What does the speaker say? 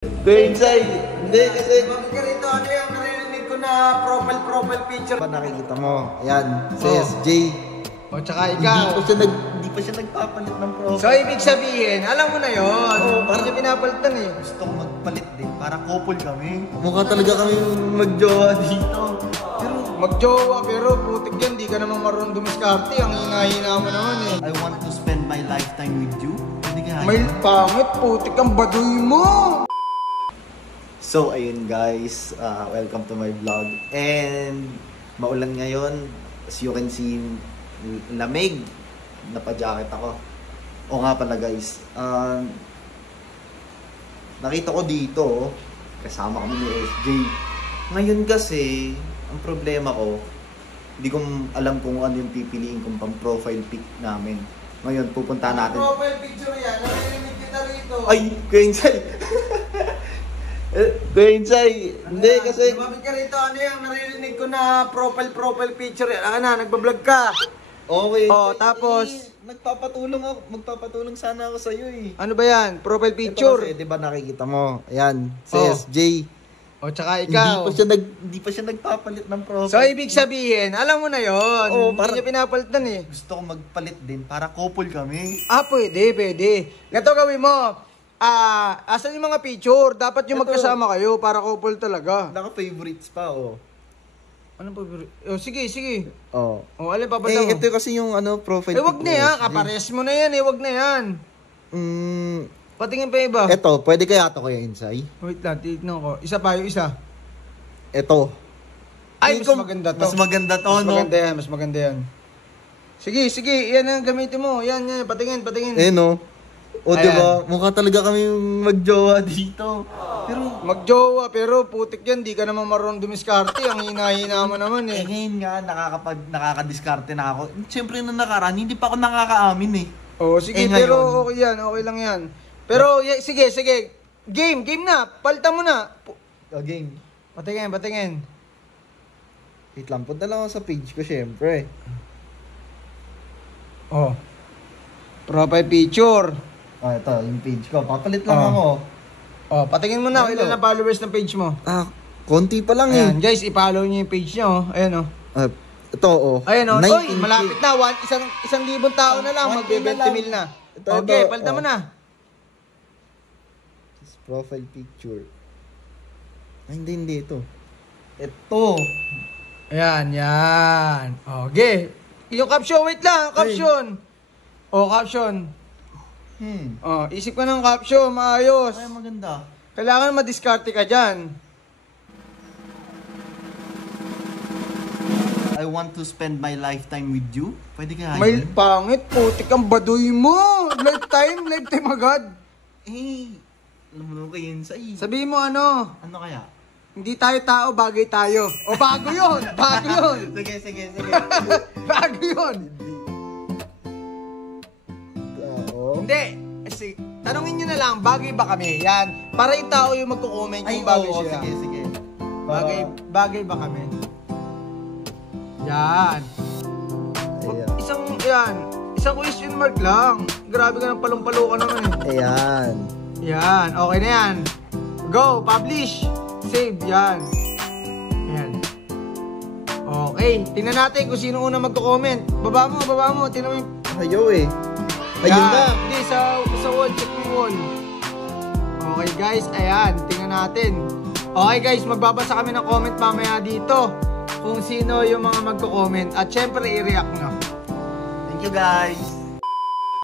Inside. Hindi kasi Bakit ka rito? Ano yung narinig ko na profile picture? ba nakikita mo? Ayan, si SJ. O tsaka ikaw. Hindi pa siya nagpapalit ng profile. So ibig sabihin, alam mo na yun. Oo, Hindi niya pinapalitan eh. Gusto ko magpalit din para couple kami. Mukha talaga kami magjowa dito. Magjowa pero putik yan. Di ka naman marunong dumiskarte. Ang hina-hina mo naman eh. I want to spend my lifetime with you. Pwede ka May pangit, putik ang baduy mo. So ayun guys, welcome to my vlog. And maulan ngayon. As you can see, lamig. Napa-jacket ako. O nga pala guys, nakita ko dito, kasama kami ni SJ. Ngayon kasi, ang problema ko, hindi ko alam kung ano yung pipiliin kong pang profile pic namin. Ngayon, pupunta natin. Profile picture yan. Narinig kita rito. Ay, Kuya Insay! Kuya Insay! Hindi kasi... Bakit ka rito? Ano yung narinig ko na profile picture yan? Na, nagbablog ka. Okay. Oh, tapos? Magpapatulong sana ako sa iyo eh. Ano ba yan? Profile picture? Ito kasi, 'di ba nakikita mo? Ayan, si Oh. SJ. O tsaka ikaw. Hindi pa siya nagpapalit ng profile. So ibig sabihin, alam mo na yun. Oo, Hindi niya pinapalitan eh. Gusto ko magpalit din para couple kami. Pwede. Ganito gawin mo. Asan yung mga picture? Dapat yung Ito. magkasama kayo para couple talaga. Naka-favorites pa oh. Ano pa? Sige. Oh. Alin papatang mo? Ito kasi yung profile Wag pic na ni yan. SJ. Kapares mo na yan wag na yan. Patingin pa iba. Ito, pwede kaya ito Kuya Insay? Wait lang, titignan ko. Isa pa, yung isa. Ito. Ay, mas maganda to. Mas maganda to, Mas no? maganda yan. Sige. Yan ang gamitin mo. Yan. Patingin. No? O, Ayan. diba? Mukha talaga kami magjowa dito. Pero, Magjowa, pero putik yan. Di ka naman marunong dumiskarte. Ang hina-hina mo naman eh. ngayon nga, nakakadiskarte na ako. Siyempre, nung nakaraan, hindi pa ako nakakaamin eh. Sige, ngayon. pero okay yan. Okay lang yan. Pero, sige. Game na. Palitan mo na. Game. Patingin. Wait lang, punta lang ako sa page ko, syempre. Profile picture. Ito, yung page ko. Papalit lang ako. Patingin mo na. Ano? Ilan na followers ng page mo? Konti pa lang Ayan, guys, i-follow nyo yung page nyo. Ayan, Ito, Ayan, Oy, 19K. malapit na. 1,000 tao na lang. 1K na lang. Magbe-20 mil na. Ito, Okay, ito, palitan mo na. Profile picture. Ay, hindi ito. Ito. Ayan. Okay. Yung caption, wait lang. Caption. Caption. Isip ka ng caption, maayos. Ay, maganda. Kailangan madiskarte ka dyan. I want to spend my lifetime with you. Pwede kaya May yun? pangit, putik ang baduy mo. Lifetime agad. Alam mo naman kayo yun sa Sabihin mo ano, Ano kaya? hindi tayo tao, bagay tayo. Bago yun. Sige. Bago yun. Hindi. Tanungin nyo na lang, bagay ba kami? Yan. Para yung tao yung magko-comment kung bagay sila. Sige. Bagay ba kami? Yan. Ayan. Isang question mark lang. Grabe ka ng palong-palo ka naman eh. Ayan. Yan. Okay na yan. Go. Publish. Save. Yan. Ayan. Okay. Tingnan natin kung sino una magko-comment. Baba mo. Tingnan mo yung... Ayaw eh. Ayun Yan. na. Hindi, sa wall. Check mo yung wall. Okay guys, ayan. Tingnan natin. Okay guys, magbabasa kami ng comment mamaya dito kung sino yung mga magko-comment. At syempre, i-react nyo. Thank you guys.